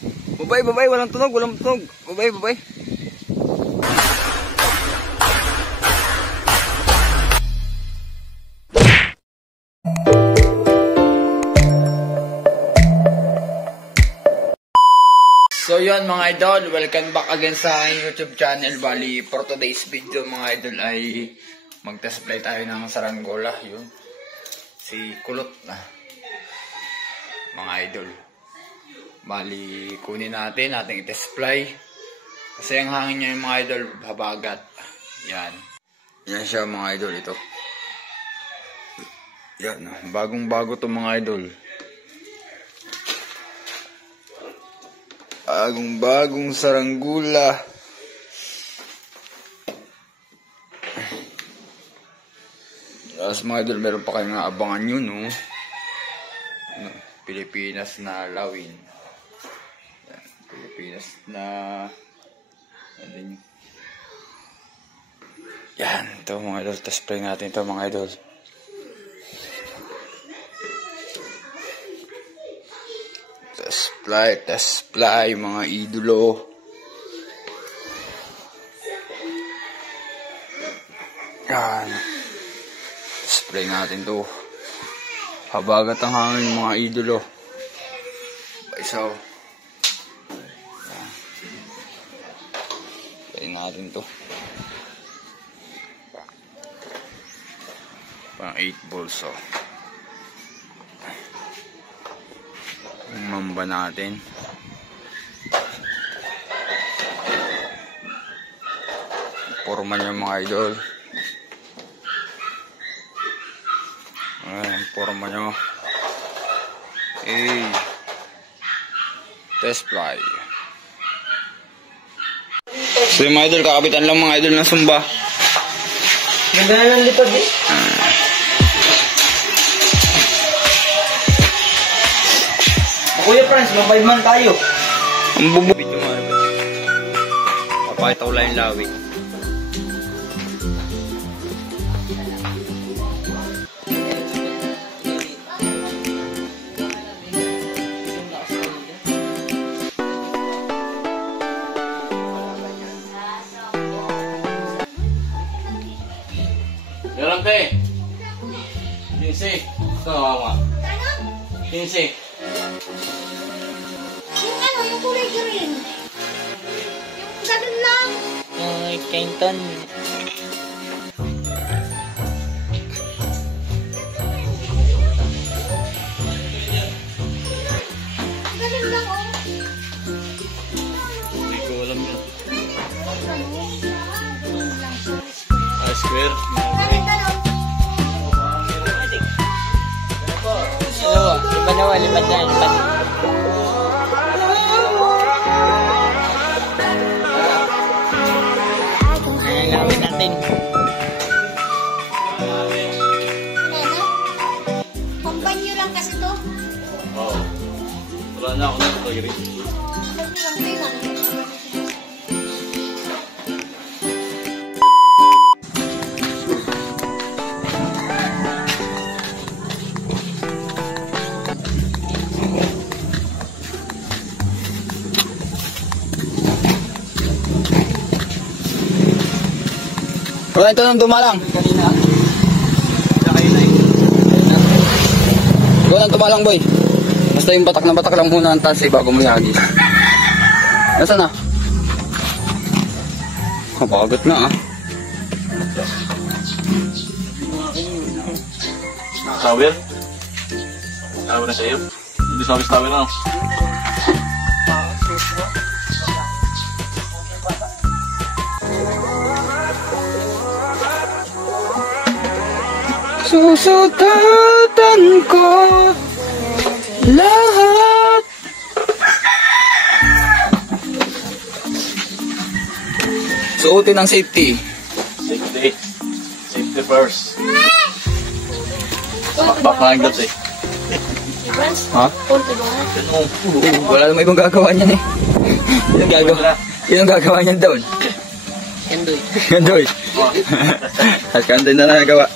Babay, babay, walang tunog, walang tunog. Babay, babay. So yun mga idol, welcome back again sa aking YouTube channel. Bali, for today's video mga idol ay mag-test play tayo ng saranggola. Yun, si Kulot na mga idol. Bali, kunin natin ating test play. Kasi ang hangin niya yung mga idol, habagat. Yan. Yan siya mga idol, ito. Yan, bagong-bago to mga idol. Bagong saranggola. Tapos mga idol, meron pa kayong abangan yun, no? Pilipinas na lawin. Yan, Pilipinas na... Yan, ito mga idol. Test play natin ito mga idol. Test play mga idolo. Yan. Test play natin to. Habagat ang hangin mga idolo. Baisaw. Play natin to. Pang 8 balls oh. Mamba natin. Forma niya mga idol. Ayan, forma niya. Hey. Test fly. So yung mga idol, kakabitan lang mga idol ng sumba. Ganda na ng lipad eh. Kuya Franz, mabay man tayo. Ang bububit yung mga idol. Papakita ko lang yung lawin. Galante. 15. Ito nga. 15. Yung kulay green. Yung ganun lang. Yung Kenton. Ganun lang oh. Hindi ko alam yun. Square. Ganun lang. Lipad na. Ayan, lawin natin. Pambanyo lang kasi to. Oo. Wala na ako na ito. Pambanyo lang. Wala ito nang tumalang. Wala nang tumalang boy. Basta yung batak na batak lang muna ang tansi bago mo ihagis. Nasaan na? Kabagat na ah. Tower? Tower na sa'yo? Hindi sa office tower na. Susutatan ko lahat. Suotin ang safety. Safety. Safety first. Baklang gloves eh. Ha? Wala namang ibang gagawa niyan eh. Yun ang gagawa niyan doon. Kandoy. Kandoy. At kandoy na nagawa.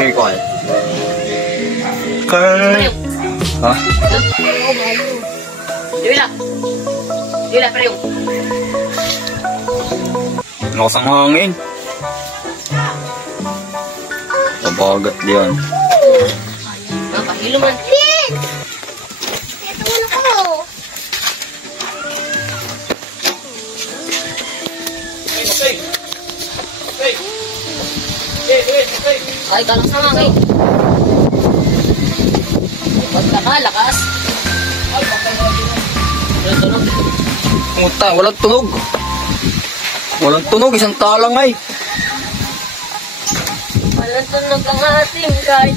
Okay, call. Call. Ha? Dila, preo. Lakas ang hangin. Kabagat diyan. Pahilo man. Yes! Ito mo na ko. Ay, kalang sama kay. Pagkakalakas. Puta, walang tunog. Walang tunog, isang talang ay. Walang tunog ang ating guys.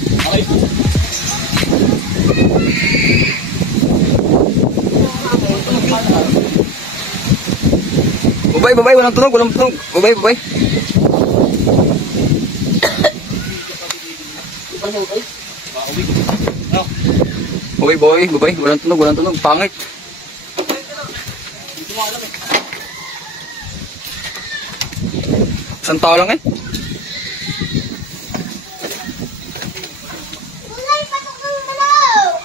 Babay, walang tunog, walang tunog. Babay. Babay, walang tunog, pangit. Isang tao lang eh. Kulay, patok ng malaw.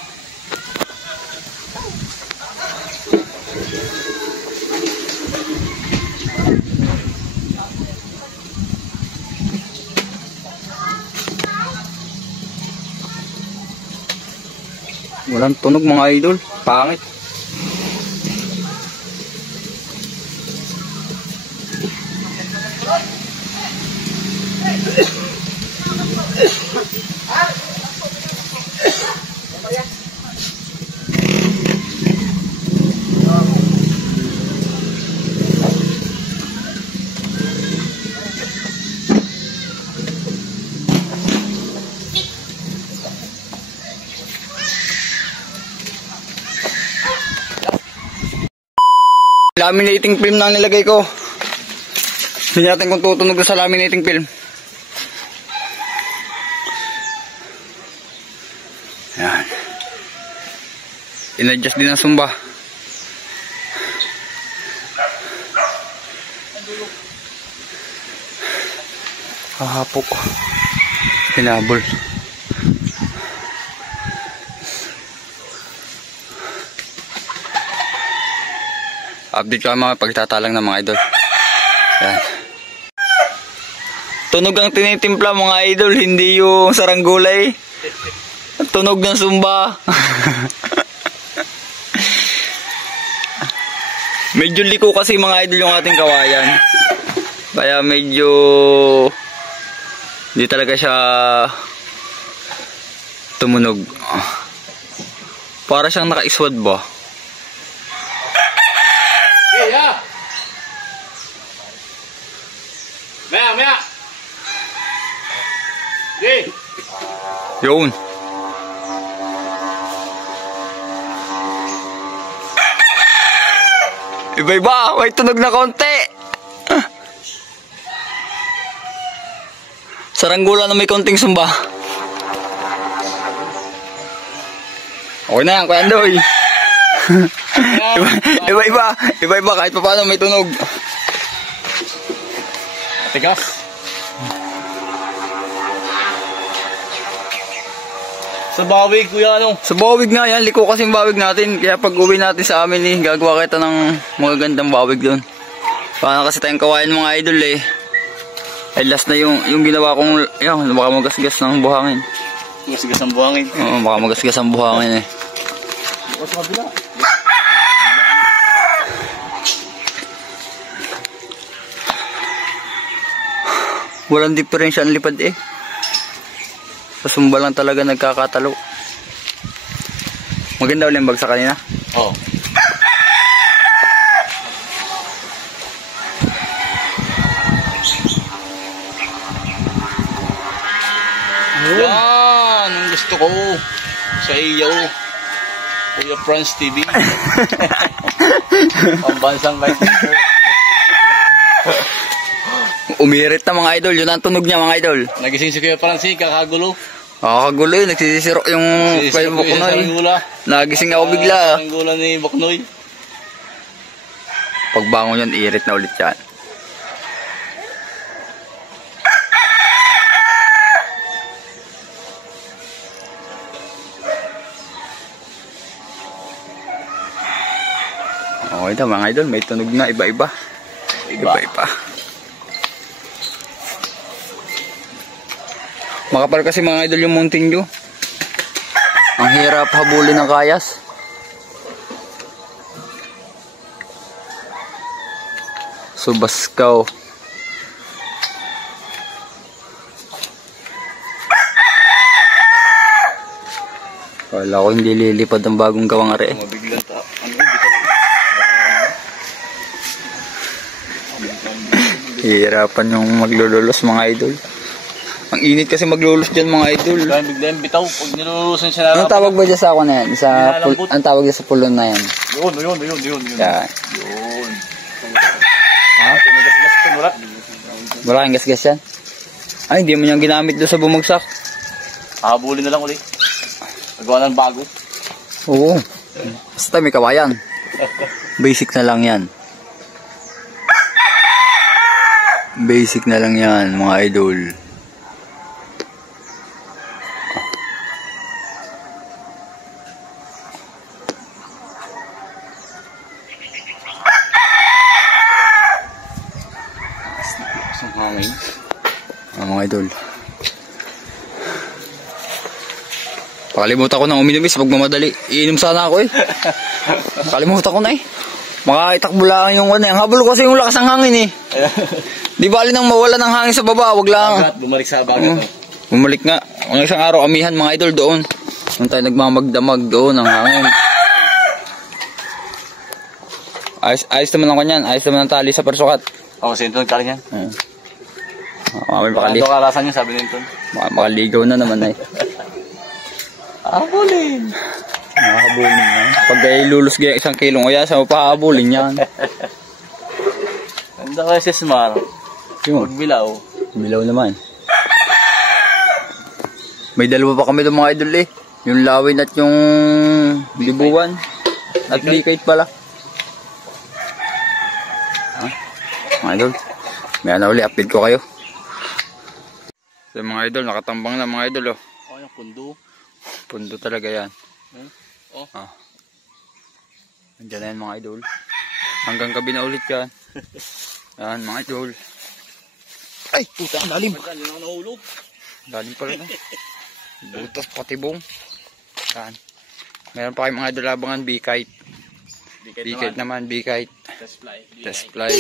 Walang tunog mga idol, pangit. Laminating film na nilagay ko. Hindi natin kung tutunog sa laminating film. Yan. In-adjust din ang sumba. Hahapok. Hinabol. Update ko ang mga pagtatalang ng mga idol. Yan. Tunog ang tinitimpla mga idol, hindi yung saranggulay. Tunog ng sumba. Medyo liko kasi mga idol yung ating kawayan. Kaya medyo hindi talaga siya tumunog. Para siyang naka-iswad ba? Maya! Okay. Yun. Iba-iba, may tunog na konti. Saranggula na may konting sumba. Okay na yan, Kuya Andoy. Iba-iba, kahit pa paano may tunog. Tigas. Sa bawig, kuya, ano? Sa bawig nga yan, liko kasi yung bawig natin. Kaya pag uwi natin sa amin gagawa kita ng magagandang bawig doon. Paano kasi tayong kawain mga idol eh. Ay last na yung ginawa kong, yan, baka magasgas ng buhangin. Magasgas ang buhangin. Oo, baka magasgas ang buhangin eh. Bukas kabila. Walang diferensya ang lipad eh. Sa sumba lang talaga nagkakatalo. Maganda ulit yung bagsak kanina. Oo. Yan ang gusto ko sa iyo, Kuya Franz TV. Pambansang guys. Umirit na mga idol, yun ang tunog niya mga idol. Nagising si Kuya Franz, kakagulo. Nakakagulo yun, nagsisisiro yung kay Boknoy. Nagising ako bigla. Saranggula ni Boknoy. Pagbangon yan, irit na ulit yan. Okay na mga idol, may tunog na iba-iba. Iba-iba. Makapal kasi mga idol yung Mountain Dew. Ang hirap habulin ng kayas. Subaskaw. Wala ko hindi lilipad ang bagong gawang are. Mabiglang ta. Hihirapan yung maglululos mga idol. Ang init kasi maglululos dyan mga idol. Biglang bitaw. Pag nilulusan siya Anong tawag ba dyan sa ako na yan? Anong tawag dyan sa pulon na yan? Yun. Yan. Yun. Ha? Nagasgas ko, wala. Wala kang gasgas yan? Ay, hindi mo niyang ginamit doon sa bumagsak. Habulin na lang ulit. Nagawa ng bago. Oo. Basta may kawayan. Basic na lang yan. Basic na lang yan mga idol. Isang hangin. Mga idol. Pakalimutan ko na uminom sa pagmamadali. Iinom sana ako eh. Pakalimutan ko na eh. Makaitakbo lang yung ano. Ang habol kasi yung lakas ng hangin eh. Di bali nang mawala ng hangin sa baba. Wag lang. Bumalik sa bagat. Bumalik nga. Ang isang araw amihan mga idol doon. Doon tayo nagmamagdamag doon ng hangin. Ayos naman ang kanyan. Ayos naman ang tali sa persukat. Oo, sinto nagkaling yan. Makaligaw. Ano kalasan niya, sabi nito. Makaligaw na naman ay. Habulin. Nakahabulin yan. Pag ilulus gaya 1 kilong kaya sa pahabulin yan. Ganda kayo si Smar. Yun. Magbilaw. Bilaw naman. May dalawa pa kami doon mga idol eh. Yung lawin at yung libuwan. At bikait pala. Ha? Mga idol. May ano ulit, update ko kayo. So mga idol, nakatambang na mga idol oh. Oh, yung pundo. Pundo talaga yan. Oh. Ah. Nandiyan na yan mga idol. Hanggang gabi na ulit yan. Yan mga idol. Ay, puta ang lalim. Saan yun ako nahulog? Lalim pala no. Butas patibong. Yan. Meron pa kayong mga idol abangan B-kite. B-kite naman, B-kite. Test fly. Test fly.